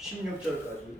16절까지.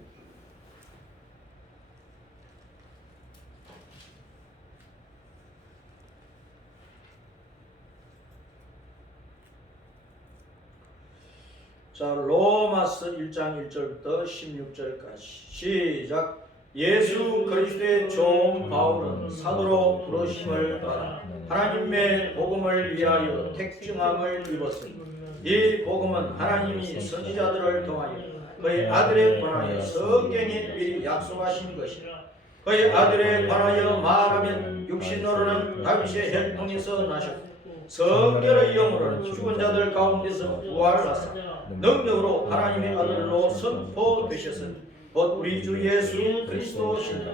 자, 로마서 1장 1절부터 16절까지 시작. 예수 그리스도의 종 바울은 사도로 부르심을 받아 하나님의 복음을 위하여 택정함을 입었으니 이 복음은 하나님이 선지자들을 통하여 그의 아들에 관하여 성경에 미리 약속하신 것이라. 그의 아들에 관하여 말하면 육신으로는 다윗의 혈통에서 나셨고 성결의 영으로는 죽은 자들 가운데서 부활하사 능력으로 하나님의 아들로 선포되셨으니 곧 우리 주 예수 그리스도시니라.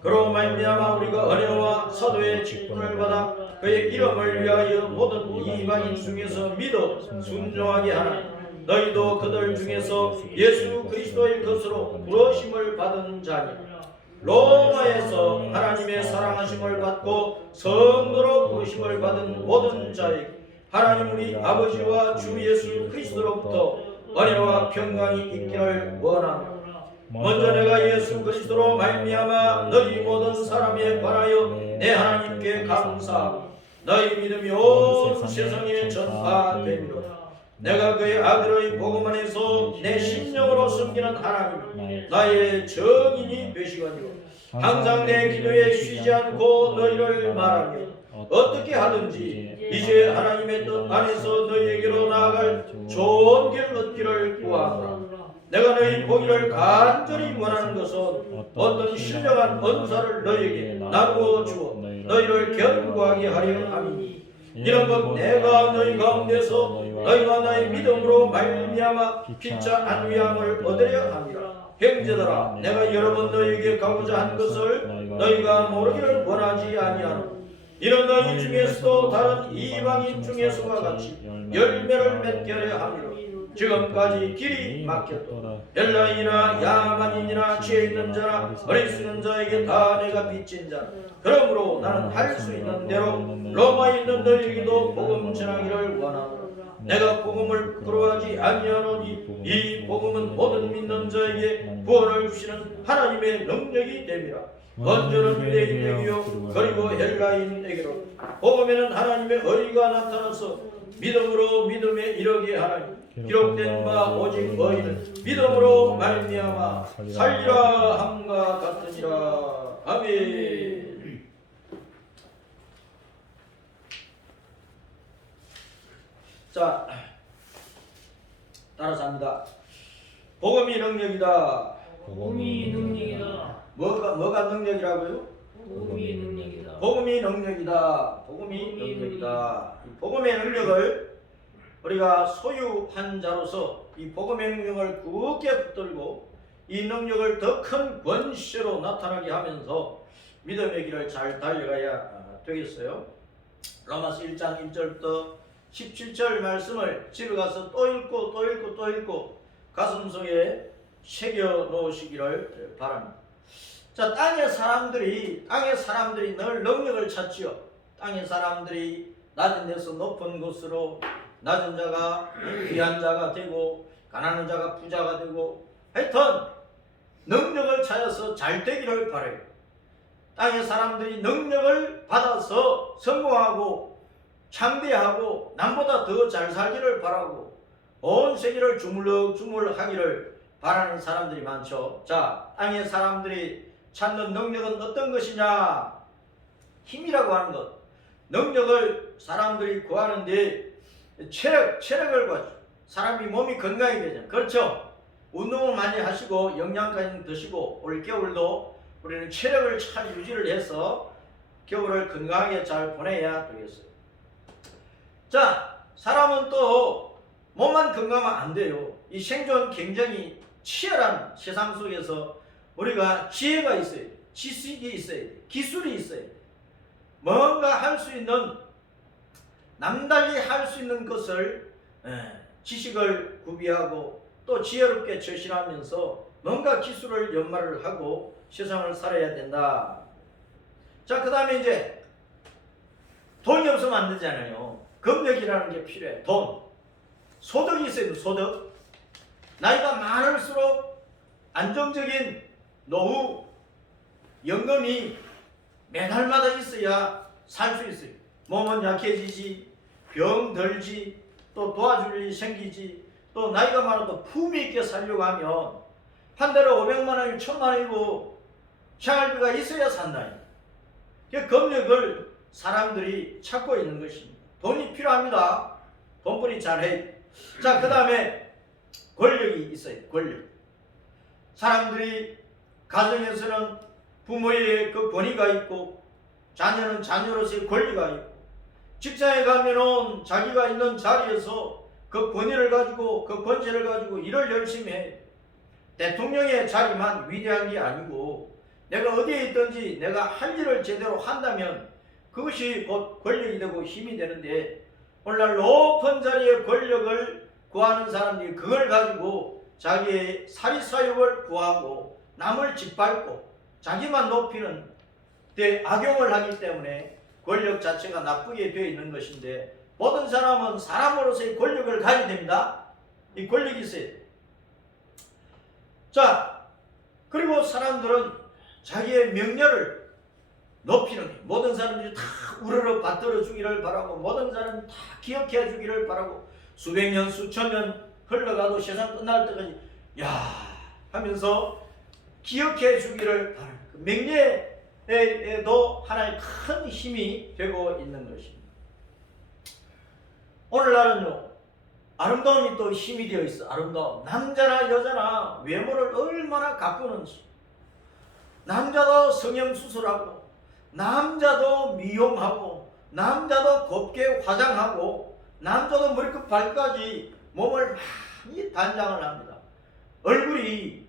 그로 말미암아 우리가 은혜와 사도의 직분을 받아 그의 이름을 위하여 모든 이방인 중에서 믿어 순종하게 하나 너희도 그들 중에서 예수 그리스도의 것으로 부르심을 받은 자니라. 로마에서 하나님의 사랑하심을 받고 성도로 부르심을 받은 모든 자에게 하나님 우리 아버지와 주 예수 그리스도로부터 은혜와 평강이 있기를 원합니다. 먼저 내가 예수 그리스도로 말미암아 너희 모든 사람에 관하여 내 하나님께 감사하고 너희 믿음이 온 세상에 전파되미로다. 내가 그의 아들의 복음 안에서 내 심령으로 섬기는 하나님 나의 정인이 되시거니와 항상 내 기도에 쉬지 않고 너희를 말하며 어떻게 하든지 이제 하나님의 뜻 안에서 너희에게로 나아갈 좋은 길을 얻기를 구하노라. 내가 너희 보기를 간절히 원하는 것은 어떤 신령한 은사를 너희에게 나누어 주어 너희를 견고하게 하려 함이니 이런 것 내가 너희 가운데서 너희와 나의 믿음으로 말미암아 피차 안위함을 얻으려 함이라. 형제들아 내가 여러 번 너희에게 가고자 한 것을 너희가 모르기를 원하지 아니하노. 이는 너희 중에서도 다른 이방인 중에서와 같이 열매를 맺게 하려 함이라. 지금까지 길이 막혔도다. 헬라인이나 야만인이나 지혜 있는 자나 어리 쓰는 자에게 다 내가 빚진 자. 그러므로 나는 할 수 있는 대로 로마에 있는 너희에게도 복음 전하기를 원하노라. 내가 복음을 부끄러워하지 아니하노니 이 복음은 모든 믿는 자에게 구원을 주시는 하나님의 능력이 됨이라. 먼저는 유대인에게요 그리고 헬라인에게로 복음에는 하나님의 의가 나타나서 믿음으로 믿음에 이르게 하나니 기록된 바 오직 너희는 믿음으로 말미암아 살리라 함과 같으니라. 아멘. 자, 따라서 합니다. 복음이 능력이다. 복음이 능력이다. 뭐가 능력이라고요? 복음이 능력이다. 복음이 능력이다. 복음이 능력이다. 이 복음의 능력을 우리가 소유한 자로서 이 복음의 능력을 굳게 붙들고 이 능력을 더 큰 권세로 나타나게 하면서 믿음의 길을 잘 달려가야 되겠어요. 로마서 1장 1절부터 17절 말씀을 집에 가서 또 읽고 또 읽고 또 읽고 가슴속에 새겨 놓으시기를 바랍니다. 자, 땅의 사람들이 늘 능력을 찾지요. 땅의 사람들이 낮은 데서 높은 곳으로 낮은 자가 귀한 자가 되고 가난한 자가 부자가 되고 하여튼 능력을 찾아서 잘 되기를 바라요. 땅의 사람들이 능력을 받아서 성공하고 창대하고 남보다 더 잘 살기를 바라고 온 세계를 주물럭주물하기를 바라는 사람들이 많죠. 자, 땅의 사람들이 찾는 능력은 어떤 것이냐? 힘이라고 하는 것. 능력을 사람들이 구하는데 체력을 구하죠. 사람이 몸이 건강이 되잖아요. 그렇죠? 운동을 많이 하시고 영양까지 드시고 올 겨울도 우리는 체력을 잘 유지를 해서 겨울을 건강하게 잘 보내야 되겠어요. 자, 사람은 또 몸만 건강하면 안 돼요. 이 생존 굉장히 치열한 세상 속에서 우리가 지혜가 있어야 돼. 지식이 있어야 돼. 기술이 있어야 돼. 뭔가 할 수 있는, 남달리 할 수 있는 것을 지식을 구비하고 또 지혜롭게 처신하면서 뭔가 기술을 연마를 하고 세상을 살아야 된다. 자, 그 다음에 이제 돈이 없으면 안 되잖아요. 금액이라는 게 필요해. 돈. 소득이 있어야 돼. 소득. 나이가 많을수록 갈수록 안정적인 노후 연금이 매달마다 있어야 살 수 있어요. 몸은 약해지지, 병 들지, 또 도와줄 일이 생기지, 또 나이가 많아도 품위 있게 살려고 하면 한 달에 500만 원이고 1000만 원이고 생활비가 있어야 산다. 그 검역을 사람들이 찾고 있는 것입니다. 돈이 필요합니다. 돈벌이 잘해. 자, 그 다음에 권력이 있어요. 권력. 사람들이 가정에서는 부모의 그 권위가 있고, 자녀는 자녀로서의 권리가 있고, 직장에 가면은 자기가 있는 자리에서 그 권위를 가지고 그 권세를 가지고 일을 열심히 해. 대통령의 자리만 위대한 게 아니고 내가 어디에 있든지 내가 할 일을 제대로 한다면 그것이 곧 권력이 되고 힘이 되는데, 오늘날 높은 자리의 권력을 구하는 사람들이 그걸 가지고 자기의 사리사욕을 구하고 남을 짓밟고 자기만 높이는 데 악용을 하기 때문에 권력 자체가 나쁘게 되어 있는 것인데, 모든 사람은 사람으로서의 권력을 가져야 됩니다. 이 권력이 있어야 돼요. 자, 그리고 사람들은 자기의 명예를 높이는 게, 모든 사람들이 다 우러러 받들어 주기를 바라고, 모든 사람이 다 기억해 주기를 바라고, 수백 년 수천 년 흘러가도 세상 끝날 때까지 야 하면서 기억해 주기를 바랍니다. 그 명예에도 하나의 큰 힘이 되고 있는 것입니다. 오늘날은요, 아름다움이 또 힘이 되어 있어. 아름다움. 남자나 여자나 외모를 얼마나 가꾸는지. 남자도 성형수술하고, 남자도 미용하고, 남자도 곱게 화장하고, 남자도 머리끝 발까지 몸을 많이 단장을 합니다. 얼굴이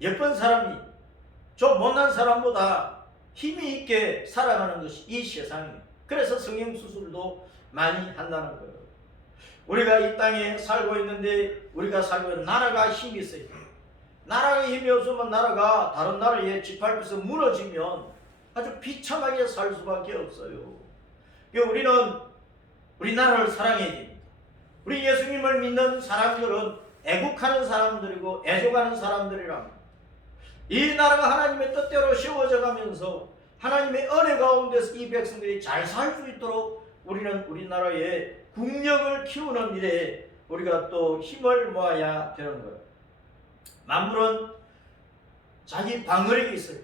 예쁜 사람이 좀 못난 사람보다 힘이 있게 살아가는 것이 이 세상이에요. 그래서 성형수술도 많이 한다는 거예요. 우리가 이 땅에 살고 있는데, 우리가 살고 있는 나라가 힘이 있어요. 나라가 힘이 없으면 나라가 다른 나라에 짓밟혀서 무너지면 아주 비참하게 살 수밖에 없어요. 우리는 우리 나라를 사랑해야 됩니다. 우리 예수님을 믿는 사람들은 애국하는 사람들이고 애족하는 사람들이랍니다. 이 나라가 하나님의 뜻대로 세워져 가면서 하나님의 은혜 가운데서 이 백성들이 잘 살 수 있도록 우리는 우리나라의 국력을 키우는 일에 우리가 또 힘을 모아야 되는 거예요. 만물은 자기 방어력이 있어요.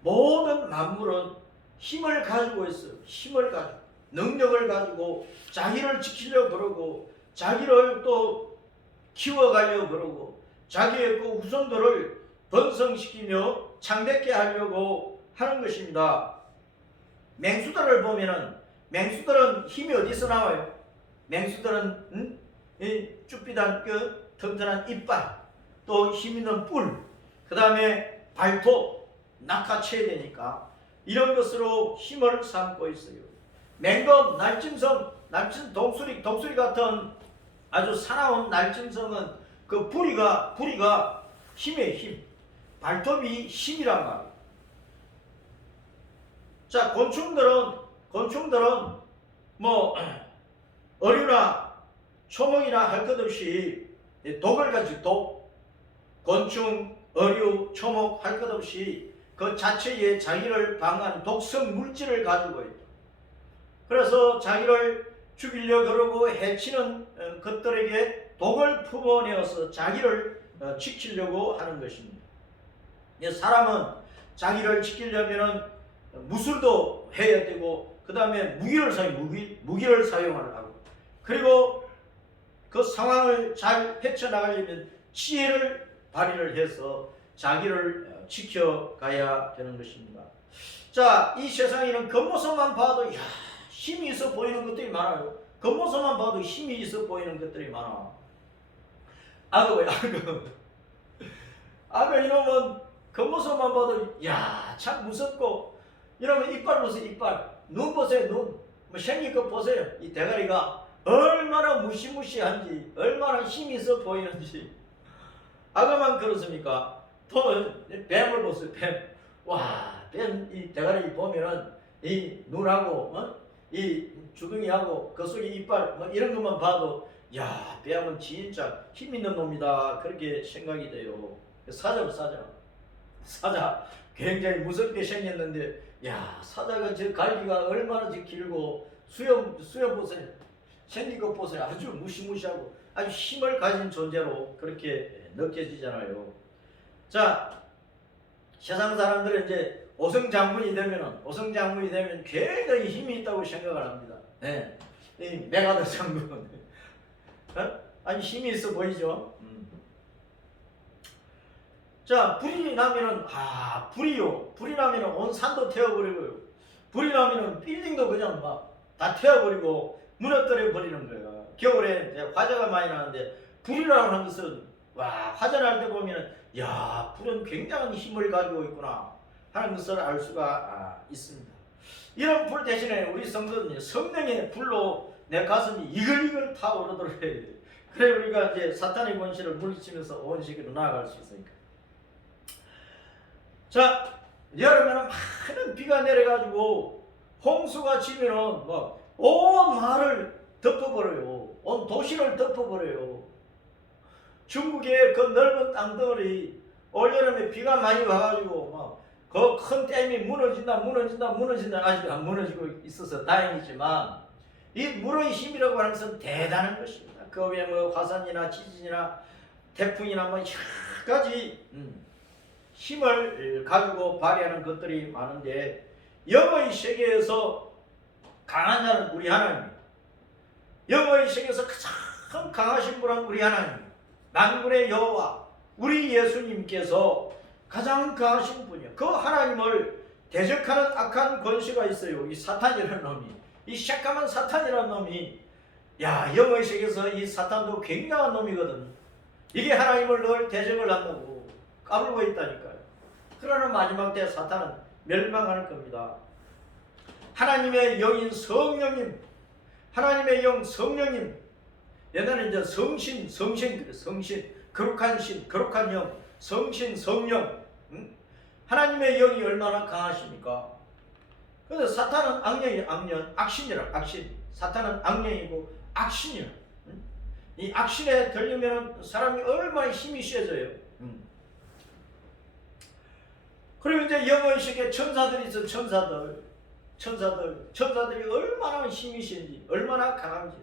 모든 만물은 힘을 가지고 있어요. 힘을 가지고, 능력을 가지고 자기를 지키려고 그러고, 자기를 또 키워가려고 그러고, 자기의 그 후손들을 번성시키며 창대케 하려고 하는 것입니다. 맹수들을 보면은, 맹수들은 힘이 어디서 나와요? 맹수들은 이 쭈삐단 그 튼튼한 이빨, 또 힘 있는 뿔, 그 다음에 발톱, 낙하쳐야 되니까 이런 것으로 힘을 삼고 있어요. 맹검, 날짐승, 독수리 같은 아주 사나운 날짐승은 그 부리가 힘의 힘, 발톱이 힘이란 말이에요. 자, 곤충들은 뭐 어류나 초목이나 할 것 없이 독을 가지고 곤충, 어류, 초목 할 것 없이 그 자체에 자기를 방어하는 독성 물질을 가지고 있다. 그래서 자기를 죽이려고 그러고 해치는 것들에게 독을 품어내어서 자기를 지키려고 하는 것입니다. 사람은 자기를 지키려면 무술도 해야 되고, 그 다음에 무기를 사용하고, 그리고 그 상황을 잘 헤쳐나가려면 지혜를 발휘를 해서 자기를 지켜가야 되는 것입니다. 자, 이 세상에는 겉모습만 봐도 힘이 있어 보이는 것들이 많아요. 겉모습만 봐도 힘이 있어 보이는 것들이 많아. 악어 이놈은 겉모습만 봐도 참 무섭고, 이러면 이빨 보세요. 이빨, 눈 보세요. 눈, 뭐 생긴 것 보세요. 이 대가리가 얼마나 무시무시한지, 얼마나 힘이 있어 보이는지. 악어만 그렇습니까? 또 뱀을 보세요. 뱀, 뱀 이 대가리 보면은 이 눈하고 이 주둥이하고 그 속에 이빨 뭐 이런 것만 봐도 야, 뱀은 진짜 힘 있는 놈이다 그렇게 생각이 돼요. 사자 굉장히 무섭게 생겼는데, 야, 사자가 저 갈기가 얼마나 길고 수염 보세요. 생긴 것 보세요. 아주 무시무시하고 아주 힘을 가진 존재로 그렇게 느껴지잖아요. 자, 세상 사람들은 이제 오성장군이 되면 굉장히 힘이 있다고 생각을 합니다. 네. 이 메가더 장군. 아니 힘이 있어 보이죠? 자, 불이 나면은 불이 나면은 온 산도 태워버리고요. 불이 나면은 빌딩도 그냥 막 다 태워버리고 무너뜨려 버리는 거야. 겨울에 화재가 많이 나는데 불이라고 하는 것은 화재 날 때 보면은 야, 불은 굉장한 힘을 가지고 있구나 하는 것을 알 수가 있습니다. 이런 불 대신에 우리 성도는 성령의 불로 내 가슴이 이글이글 타오르도록 해야 돼. 그래 우리가 이제 사탄의 권세를 물리치면서 온 세계로 나아갈 수 있으니까. 자, 여름에는 많은 비가 내려가지고 홍수가 치면은 온 마을을 덮어버려요. 온 도시를 덮어버려요. 중국의 그 넓은 땅덩어리 올여름에 비가 많이 와가지고 그 큰 댐이 무너진다 아직 안 무너지고 있어서 다행이지만 이 물의 힘이라고 하는 것은 대단한 것입니다. 그 외에 화산이나 지진이나 태풍이나 여러 가지 힘을 가지고 발휘하는 것들이 많은데, 영의 세계에서 강한 자는 우리 하나님입니다. 영의 세계에서 가장 강하신 분은 우리 하나님입니다. 만군의 여호와 우리 예수님께서 가장 강하신 분이에요. 그 하나님을 대적하는 악한 권세가 있어요. 이 사탄이라는 놈이, 이 새까만 사탄이라는 놈이, 영의 세계에서 이 사탄도 굉장한 놈이거든. 이게 하나님을 늘 대적을 한다고 까불고 있다니까요. 그러나 마지막 때 사탄은 멸망할 겁니다. 하나님의 영인 성령님, 하나님의 영 성령님, 옛날에 이제 성신, 거룩한 신, 거룩한 영, 성신, 성령, 하나님의 영이 얼마나 강하십니까? 그래서 사탄은 악신이라, 악신. 사탄은 악령이고 악신이라. 이 악신에 들리면 사람이 얼마나 힘이 세져요. 그리고 이제 영의 세계에 천사들이 있어. 천사들이 얼마나 힘이 센지, 얼마나 강한지,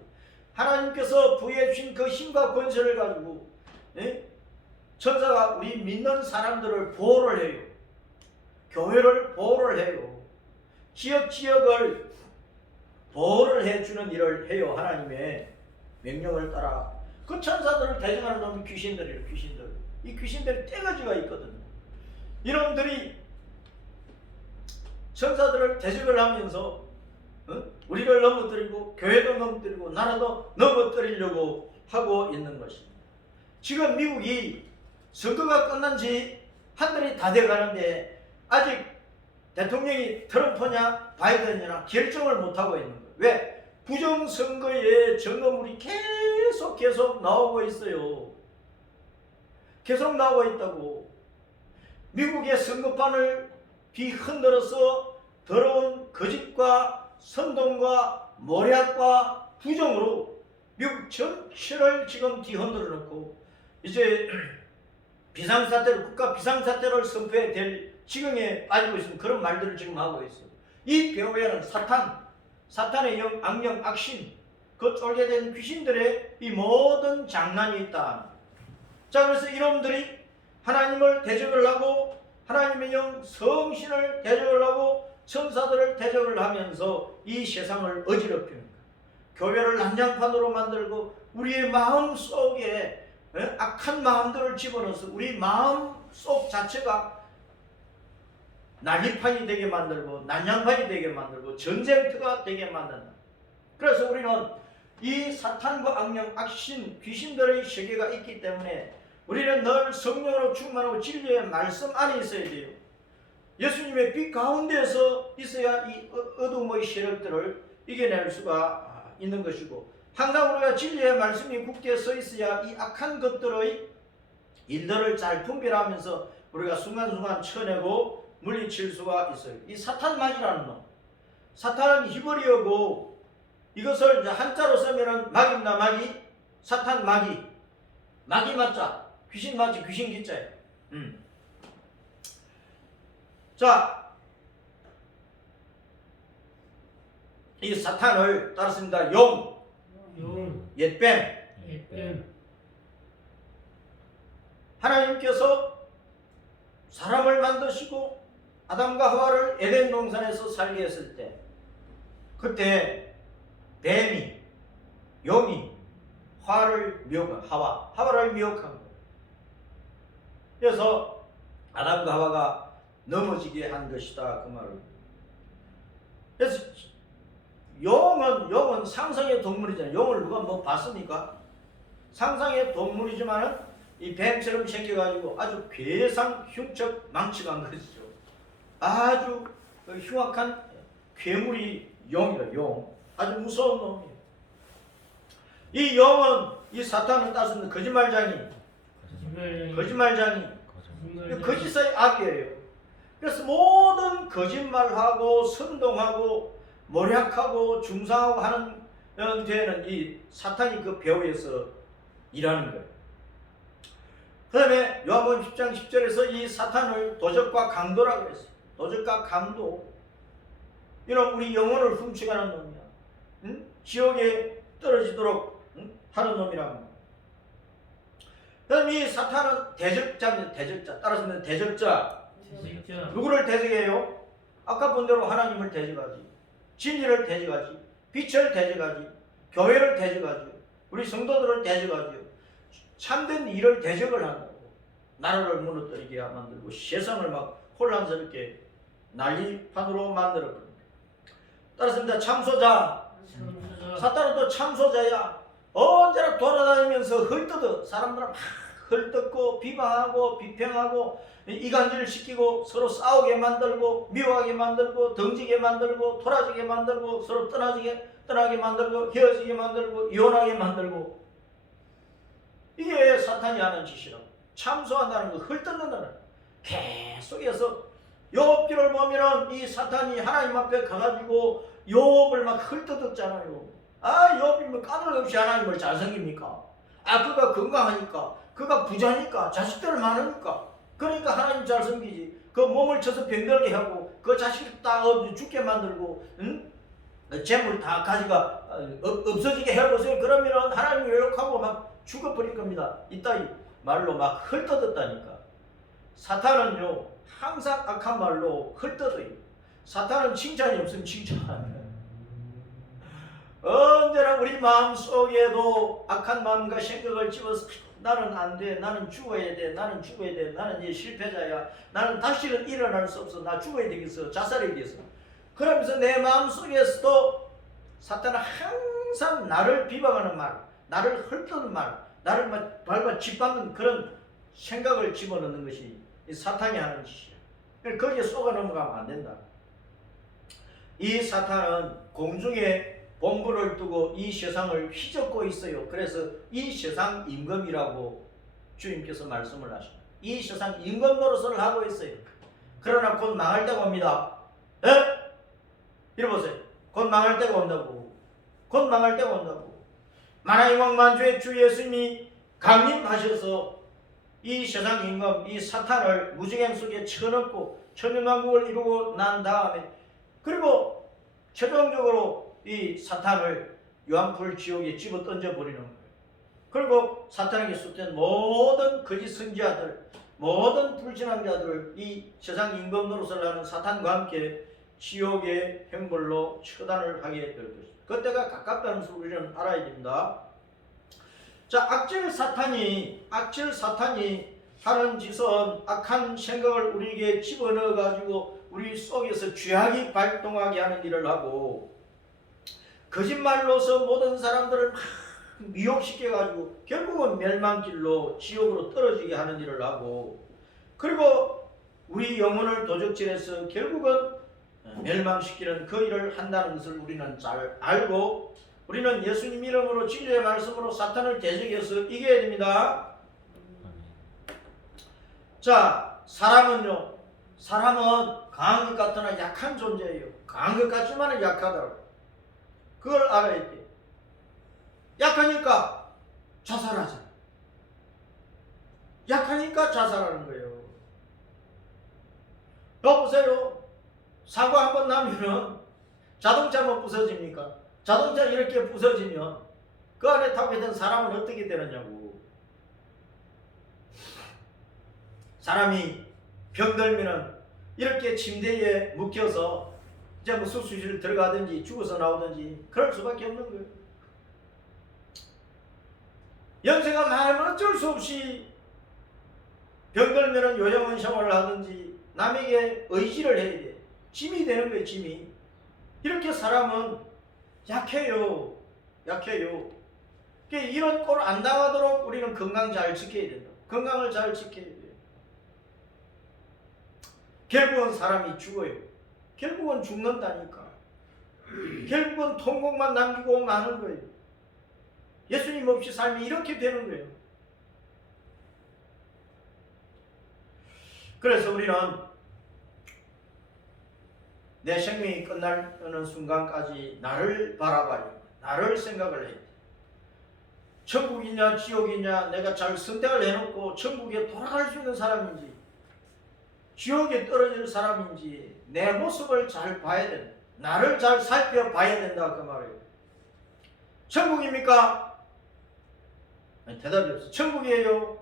하나님께서 부여해 주신 그 힘과 권세를 가지고 천사가 우리 믿는 사람들을 보호를 해요. 교회를 보호를 해요. 지역을 보호를 해주는 일을 해요. 하나님의 명령을 따라. 그 천사들을 대적하는 놈이 귀신들이에요. 이 귀신들이 떼거지가 있거든요. 이놈들이 천사들을 대적을 하면서 우리를 넘어뜨리고 교회도 넘어뜨리고 나라도 넘어뜨리려고 하고 있는 것입니다. 지금 미국이 선거가 끝난 지 한 달이 다 돼가는데 아직 대통령이 트럼프냐 바이든이냐 결정을 못하고 있는 거예요. 왜? 부정선거의 증거물이 계속 나오고 있어요. 계속 나오고 있다고. 미국의 선거판을 뒤흔들어서 더러운 거짓과 선동과 모략과 부정으로 미국 전체를 지금 뒤흔들어 놓고 이제 국가 비상사태를 선포해야 될 지경에 빠지고 있는 그런 말들을 지금 하고 있어요. 이 배후에는 사탄의 영, 악령, 악신, 그 쫄게된 귀신들의 이 모든 장난이 있다. 자, 그래서 이놈들이 하나님을 대적을 하고 하나님의 영, 성신을 대적을 하고 천사들을 대적을 하면서 이 세상을 어지럽히는 거예요. 교회를 난장판으로 만들고 우리의 마음 속에 악한 마음들을 집어넣어서 우리 마음 속 자체가 난리판이 되게 만들고 난장판이 되게 만들고 전쟁터가 되게 만든다. 그래서 우리는 이 사탄과 악령, 악신, 귀신들의 세계가 있기 때문에 우리는 늘 성령으로 충만하고 진리의 말씀 안에 있어야 돼요. 예수님의 빛 가운데에서 있어야 이 어둠의 세력들을 이겨낼 수가 있는 것이고, 항상 우리가 진리의 말씀이 굳게 서 있어야 이 악한 것들의 일들을 잘 분별하면서 우리가 순간순간 쳐내고 물리칠 수가 있어요. 이 사탄막이라는 놈, 사탄은 히브리어고 이것을 이제 한자로 쓰면은 막입니다. 막이 사탄 마귀 맞자. 귀신 맞지 귀신 기자예요. 자, 이 사탄을 따랐습니다. 용, 옛뱀. 하나님께서 사람을 만드시고 아담과 하와를 에덴 동산에서 살게 했을 때, 그때 뱀이, 용이 하와를 미혹한 거예요. 그래서 아담과 하와가 넘어지게 한 것이다, 그 말을. 그래서 용은 상상의 동물이잖아요. 용을 누가 뭐 봤습니까? 상상의 동물이지만은 이 뱀처럼 생겨가지고 아주 괴상 흉측 망측한 것이죠. 아주 흉악한 괴물이 용이라, 용. 아주 무서운 놈이에요. 이 용은, 이 사탄은 따스는 거짓말쟁이. 거짓의 악이에요. 그래서 모든 거짓말하고 선동하고 모략하고 중상하고 하는 데는 이 사탄이 그 배후에서 일하는 거예요. 그 다음에 요한복음 10장 10절에서 이 사탄을 도적과 강도라고 했어요. 도적과 강도. 이런 우리 영혼을 훔쳐가는 놈이야. 응? 지옥에 떨어지도록 하는 놈이라고. 그 다음에 이 사탄은 대적자입니다. 대적자. 따라서 대적자. 누구를 대적해요? 아까 본 대로 하나님을 대적하지, 진리를 대적하지, 빛을 대적하지, 교회를 대적하지, 우리 성도들을 대적하지, 참된 일을 대적을 한다고. 나라를 무너뜨리게 만들고 세상을 막 혼란스럽게 난리판으로 만들어버립니다. 따라서 참소자. 사탄은 또 참소자야. 언제나 돌아다니면서 헐뜯어. 사람들은 막 헐뜯고 비방하고 비평하고 이간질 시키고 서로 싸우게 만들고 미워하게 만들고 덩지게 만들고 토라지게 만들고 서로 떠나게 만들고 헤어지게 만들고 이혼하게 만들고. 이게 사탄이 하는 짓이라고. 참소한다는 거, 헐뜯는다는 거. 계속해서 욥기를 보면은 이 사탄이 하나님 앞에 가가지고 욥을 막 헐뜯었잖아요. 욥이 뭐 까닭없이 하나님을 잘 섬깁니까? 그가 건강하니까, 그가 부자니까, 자식들 많으니까, 그러니까 하나님 잘 섬기지. 그 몸을 쳐서 병들게 하고, 그 자식 다 죽게 만들고, 재물 다 가지가 없어지게 해보세요. 그러면은 하나님이 외롭하고 막 죽어버릴 겁니다. 이따위 말로 막 헐뜯었다니까. 사탄은요, 항상 악한 말로 헐뜯어요. 사탄은 칭찬이 없으면 칭찬. 언제나 우리 마음속에도 악한 마음과 생각을 집어서 나는 안 돼, 나는 죽어야 돼, 나는 이제 실패자야, 나는 다시는 일어날 수 없어, 나 죽어야 되겠어, 자살해야 되겠어. 그러면서 내 마음속에서도 사탄은 항상 나를 비방하는 말, 나를 헐뜯는 말, 나를 밟아 짓밟는 그런 생각을 집어넣는 것이 사탄이 하는 짓이야. 거기에 속아 넘어가면 안 된다. 이 사탄은 공중에 본부를 두고 이 세상을 휘젓고 있어요. 그래서 이 세상 임금이라고 주님께서 말씀을 하십니다. 이 세상 임금 노릇을 하고 있어요. 그러나 곧 망할 때가 옵니다. 이래 보세요. 곧 망할 때가 온다고. 곧 망할 때가 온다고. 만왕의 왕 만주의 주 예수님이 강림하셔서 이 세상 임금, 이 사탄을 무지개 속에 쳐넣고 천년왕국을 이루고 난 다음에, 그리고 최종적으로 이 사탄을 요한풀 지옥에 집어 던져버리는 거예요. 그리고 사탄에게 속된 모든 거짓 선지자들, 모든 불신한 자들을 이 세상 임금 노릇을 하는 사탄과 함께 지옥의 형벌로 처단을 하게 될 것입니다. 그때가 가깝다는 것을 우리는 알아야 됩니다. 자, 악질 사탄이 하는 짓은 악한 생각을 우리에게 집어넣어 가지고 우리 속에서 죄악이 발동하게 하는 일을 하고, 거짓말로서 모든 사람들을 막 미혹시켜 가지고 결국은 멸망길로 지옥으로 떨어지게 하는 일을 하고, 그리고 우리 영혼을 도적질해서 결국은 멸망시키는 그 일을 한다는 것을 우리는 잘 알고, 우리는 예수님 이름으로 진리의 말씀으로 사탄을 대적해서 이겨야 됩니다. 자, 사람은 강한 것 같으나 약한 존재예요. 강한 것 같지만 약하다고. 그걸 알아야 돼. 약하니까 자살하잖아. 약하니까 자살하는 거예요. 여보세요. 사고 한 번 나면은 자동차 뭐 부서집니까? 자동차 이렇게 부서지면 그 안에 타고 있던 사람은 어떻게 되느냐고. 사람이 병들면은 이렇게 침대에 묵혀서 이제 뭐 수술실 들어가든지 죽어서 나오든지 그럴 수밖에 없는 거예요. 연세가 많으면 어쩔 수 없이 병들면은 요양원 생활을 하든지 남에게 의지를 해야 돼. 짐이 되는 거예요, 짐이. 이렇게 사람은 약해요. 약해요. 이런 꼴 안 당하도록 우리는 건강 잘 지켜야 된다. 건강을 잘 지켜야 돼요. 결국은 사람이 죽어요. 결국은 죽는다니까. 결국은 통곡만 남기고 마는 거예요. 예수님 없이 삶이 이렇게 되는 거예요. 그래서 우리는 내 생명이 끝나는 순간까지 나를 바라봐야 돼. 나를 생각을 해야 돼. 천국이냐 지옥이냐 내가 잘 선택을 해놓고 천국에 돌아갈 수 있는 사람인지 지옥에 떨어질 사람인지 내 모습을 잘 봐야 된다. 나를 잘 살펴봐야 된다 그 말이에요. 천국입니까? 아니, 대답이 없어. 천국이에요?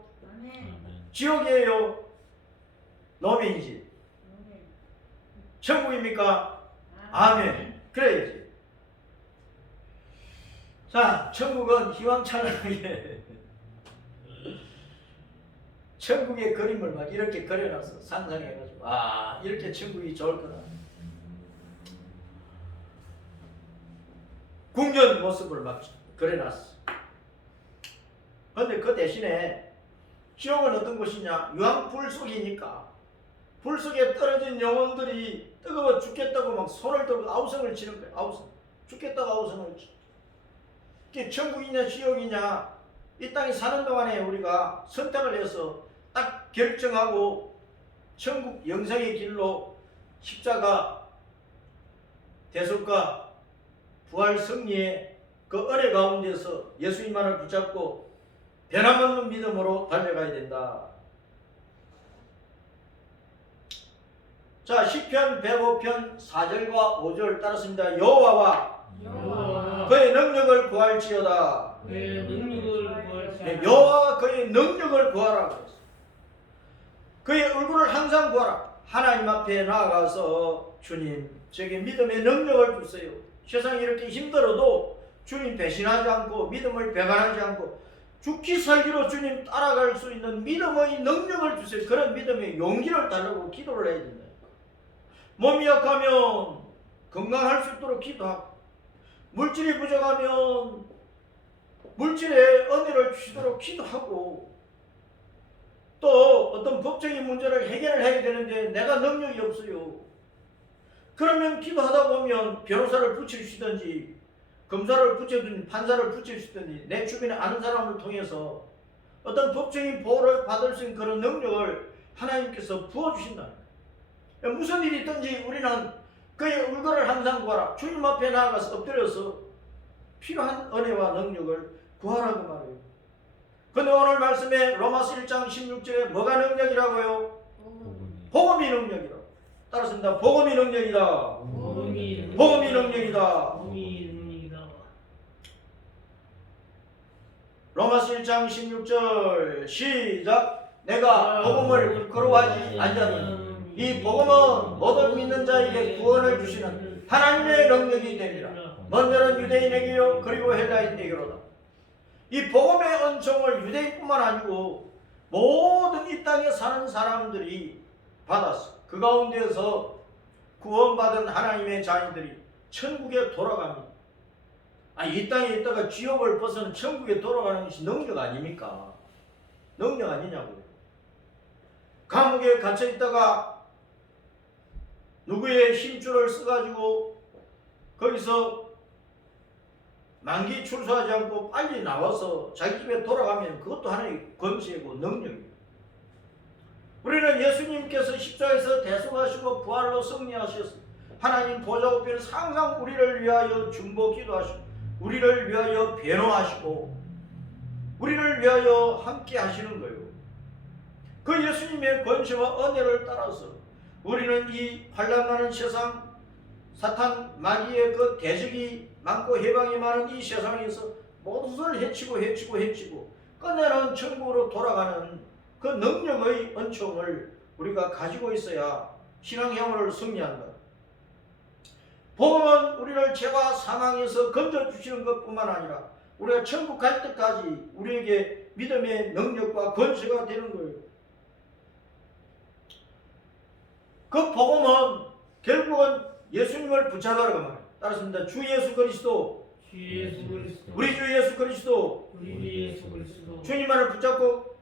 지옥이에요? 노면이지. 천국입니까? 아멘. 그래야지. 자, 천국은 희망찬란하게 천국의 그림을 막 이렇게 그려놨어. 상상해가지고 아 이렇게 천국이 좋을 거다. 궁전 모습을 막 그려놨어. 그런데 그 대신에 지옥은 어떤 곳이냐? 유황 불 속이니까 불 속에 떨어진 영혼들이 뜨거워 죽겠다고 막 손을 들고 아우성을 치는 거예요. 아우성. 죽겠다고 아우성을 치. 이게 천국이냐 지옥이냐 이 땅에 사는 동안에 우리가 선택을 해서 딱 결정하고 천국 영생의 길로 십자가 대속과 부활 승리의 그 은혜 가운데서 예수님만을 붙잡고 변함없는 믿음으로 달려가야 된다. 자, 시편 105편 4절과 5절 따랐습니다. 여호와와 그의 능력을 구할지어다. 그의 능력을 구할지어다. 여호와와 그의 능력을 구하라. 그의 얼굴을 항상 구하라. 하나님 앞에 나아가서 주님 저에게 믿음의 능력을 주세요. 세상이 이렇게 힘들어도 주님 배신하지 않고 믿음을 배반하지 않고 죽기 살기로 주님 따라갈 수 있는 믿음의 능력을 주세요. 그런 믿음의 용기를 달라고 기도를 해야 된다. 몸이 약하면 건강할 수 있도록 기도하고 물질이 부족하면 물질의 은혜를 주시도록 기도하고 또 어떤 법적인 문제를 해결을 해야 되는데 내가 능력이 없어요. 그러면 기도하다 보면 변호사를 붙여주시든지 검사를 붙여주든지 판사를 붙여주시든지 내 주변에 아는 사람을 통해서 어떤 법적인 보호를 받을 수 있는 그런 능력을 하나님께서 부어주신다. 무슨 일이 있든지 우리는 그의 얼굴을 항상 구하라. 주님 앞에 나아가서 엎드려서 필요한 은혜와 능력을 구하라 그 말이에요. 근데 오늘 말씀에 로마서 1장 16절에 뭐가 능력이라고요? 복음이 능력이라고. 따랐습니다. 복음이 능력이다. 복음이 능력이다. 로마서 1장 16절 시작. 내가 복음을 부끄러워하지 아니하노니 이 복음은 모든 믿는 자에게 구원을 주시는 하나님의 능력이 됩니다. 먼저는 유대인에게요 그리고 헬라인에게로다. 이 복음의 은총을 유대인뿐만 아니고 모든 이 땅에 사는 사람들이 받았어. 그 가운데서 구원받은 하나님의 자녀들이 천국에 돌아갑니다. 이 땅에 있다가 지옥을 벗어나 천국에 돌아가는 것이 능력 아닙니까? 능력 아니냐고요. 감옥에 갇혀 있다가 누구의 힘줄을 써가지고 거기서 만기 출소하지 않고 빨리 나와서 자기 집에 돌아가면 그것도 하나의 권세고 능력입니다. 우리는 예수님께서 십자가에서 대속하시고 부활로 승리하셨습니다. 하나님 보좌 우편에서 항상 우리를 위하여 중보 기도하시고 우리를 위하여 변호하시고 우리를 위하여 함께 하시는 거예요. 그 예수님의 권세와 은혜를 따라서 우리는 이 환난 많은 세상, 사탄 마귀의 그 대적이 많고 해방이 많은 이 세상에서 모두를 해치고 끝내는 천국으로 돌아가는 그 능력의 은총을 우리가 가지고 있어야 신앙생활을 승리한다. 복음은 우리를 죄와 사망에서 건져주시는 것뿐만 아니라 우리가 천국 갈 때까지 우리에게 믿음의 능력과 권세가 되는 거예요. 그 복음은 결국은 예수님을 붙잡으라고 말해요. 따라서 주 예수 그리스도, 주 예수 그리스도, 우리 주 예수 그리스도, 우리 예수 그리스도, 주님만을 붙잡고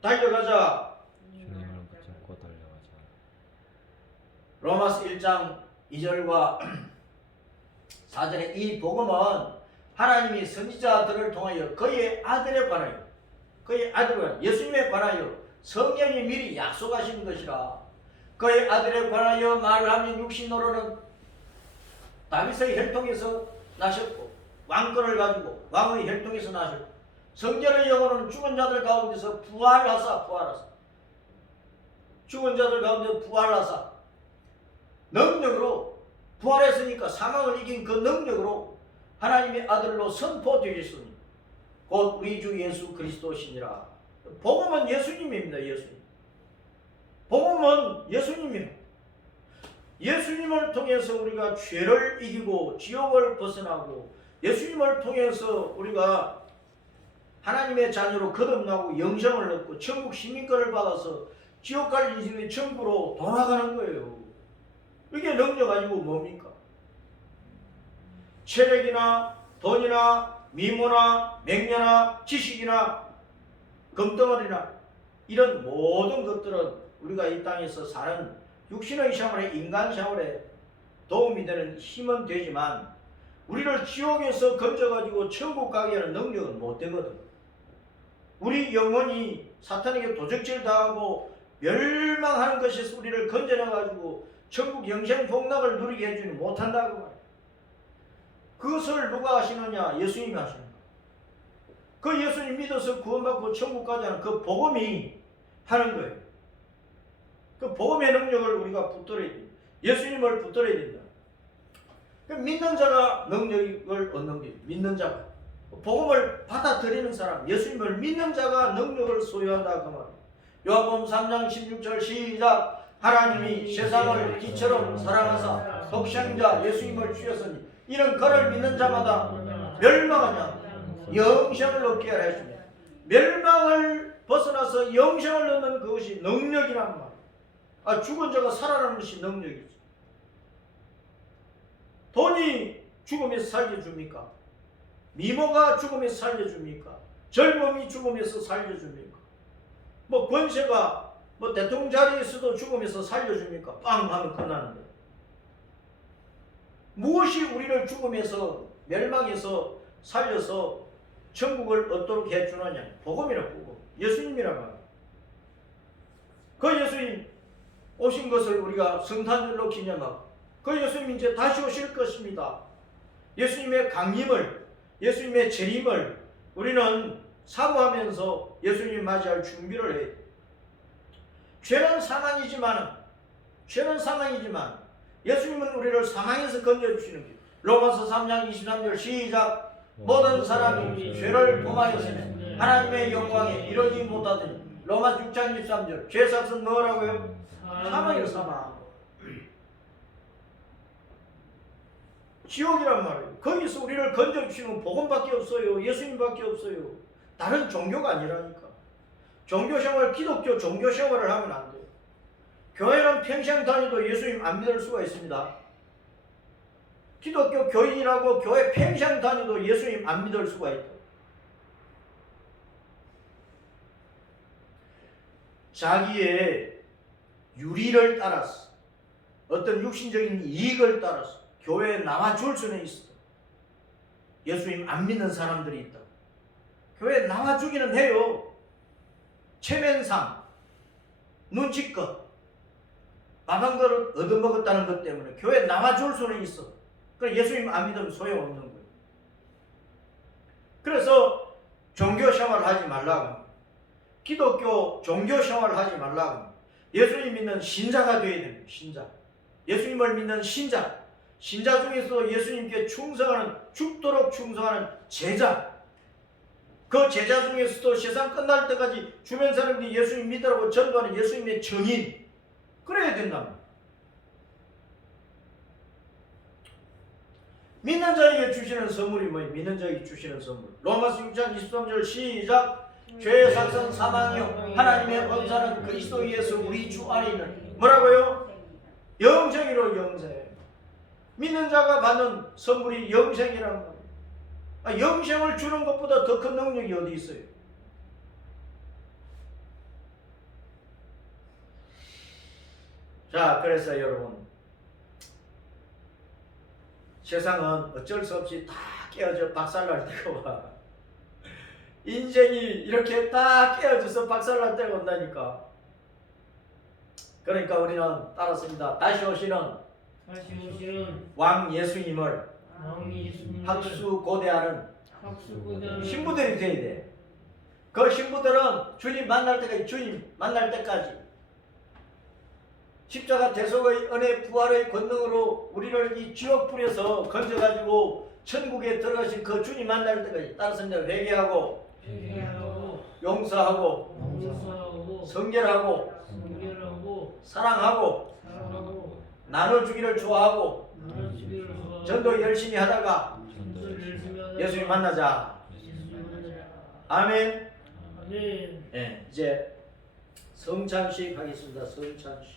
달려가자. 주님을 붙잡고 달려가자. 로마서 1장 2절과 4절에 이 복음은 하나님이 선지자들을 통하여 그의 아들에 관하여 예수님에 관하여 성령이 미리 약속하신 것이라. 그의 아들에 관하여 말을 하면 육신으로는 다윗의 혈통에서 나셨고 왕권을 가지고 왕의 혈통에서 나셨고 성전의 영으로는 죽은 자들 가운데서 부활하사 죽은 자들 가운데 부활하사 능력으로 부활했으니까 사망을 이긴 그 능력으로 하나님의 아들로 선포되셨으니 곧 우리 주 예수 그리스도시니라. 복음은 예수님입니다. 예수님. 복음은 예수님입니다. 예수님을 통해서 우리가 죄를 이기고 지옥을 벗어나고 예수님을 통해서 우리가 하나님의 자녀로 거듭나고 영생을 얻고 천국 시민권을 받아서 지옥 갈 인생의 천국으로 돌아가는 거예요. 이게 능력 아니고 뭡니까? 체력이나 돈이나 미모나 명예나 지식이나 금덩어리나 이런 모든 것들은 우리가 이 땅에서 사는 육신의 생활에 인간 생활에 도움이 되는 힘은 되지만 우리를 지옥에서 건져가지고 천국 가게 하는 능력은 못 되거든. 우리 영혼이 사탄에게 도적질 당하고 멸망하는 것에서 우리를 건져내가지고 천국 영생 복락을 누리게 해주지 못한다고 말이야. 그것을 누가 하시느냐? 예수님이 하시는 거야. 그 예수님 믿어서 구원받고 천국 가자는 그 복음이 하는 거예요. 그 복음의 능력을 우리가 붙들어야 됩니다. 예수님을 붙들어야 된다. 믿는 자가 능력을 얻는 게 믿는 자가 복음을 받아들이는 사람, 예수님을 믿는 자가 능력을 소유한다 그 말이에요. 요한복음 3장 16절 시작. 하나님이 세상을 이처럼 사랑하사 독생자 예수님을 주셨으니 이는 그를 믿는 자마다 멸망하냐 영생을 얻게 하려 하십니다. 멸망을 벗어나서 영생을 얻는 그것이 능력이란 말이에요. 죽은 자가 살아나는 것이 능력이지. 돈이 죽음에서 살려줍니까? 미모가 죽음에서 살려줍니까? 젊음이 죽음에서 살려줍니까? 권세가 대통령 자리에서도 죽음에서 살려줍니까? 빵 하면 끝나는데. 무엇이 우리를 죽음에서 멸망에서 살려서 천국을 얻도록 해주느냐? 복음이라 복음. 예수님이란 말이야. 그 예수님 오신 것을 우리가 성탄절로 기념하고 그 예수님 이제 다시 오실 것입니다. 예수님의 강림을, 예수님의 재림을 우리는 사모하면서 예수님 맞이할 준비를 해야 돼. 죄는 사망이지만 예수님은 우리를 사망에서 건져주시는 거예요. 로마서 3장 23절 시작. 모든 사람이 죄를 범하였으면 하나님의 영광에 이르지 못하더니. 로마서 6장 23절 죄삭은 뭐라고요? 사망이에요. 사망. 지옥이란 말이에요. 거기서 우리를 건져주시는 복음밖에 없어요. 예수님밖에 없어요. 다른 종교가 아니라니까. 종교생활, 기독교 종교생활을 하면 안 돼요. 교회는 평생 다니도 예수님 안 믿을 수가 있습니다. 기독교 교인이라고 교회 평생 다니도 예수님 안 믿을 수가 있다. 자기의 유리를 따라서 어떤 육신적인 이익을 따라서 교회에 나와줄 수는 있어. 예수님 안 믿는 사람들이 있다. 교회에 나와주기는 해요. 체면상, 눈치껏, 밥 한 그릇 얻어먹었다는 것 때문에 교회에 나와줄 수는 있어. 그래 예수님 안 믿으면 소용없는 거예요. 그래서 종교 생활을 하지 말라고. 기독교 종교 생활을 하지 말라고. 예수님 믿는 신자가 되어야 됩니다. 신자. 예수님을 믿는 신자. 신자 중에서 예수님께 충성하는, 죽도록 충성하는 제자. 그 제자 중에서도 세상 끝날 때까지 주변 사람들이 예수님 믿으라고 전도하는 예수님의 증인. 그래야 된답니다. 믿는 자에게 주시는 선물이 뭐예요? 믿는 자에게 주시는 선물. 로마서 6장 23절 시작. 죄의 삭선 사망이요 하나님의 은사는 그리스도 예수 우리 주 안에 있는 뭐라고요? 영생이로 영생. 믿는 자가 받는 선물이 영생이라는 거예요. 영생을 주는 것보다 더 큰 능력이 어디 있어요? 자, 그래서 여러분, 세상은 어쩔 수 없이 다 깨어져 박살날 때가 와. 인생이 이렇게 다 깨어져서 박살날 때가 온다니까. 그러니까 우리는 따랐습니다. 다시 오시는 왕 예수님을 학수고대하는 신부들이 돼야 돼. 그 신부들은 주님 만날 때까지, 주님 만날 때까지 십자가 대속의 은혜 부활의 권능으로 우리를 이 지옥불에서 건져가지고 천국에 들어가신 그 주님 만날 때까지 따라서 회개하고 용서하고 성결하고 사랑하고 나눠주기를 좋아하고 전도 열심히 하다가 예수님 만나자. 아멘. 네, 이제 성찬식 하겠습니다. 성찬식.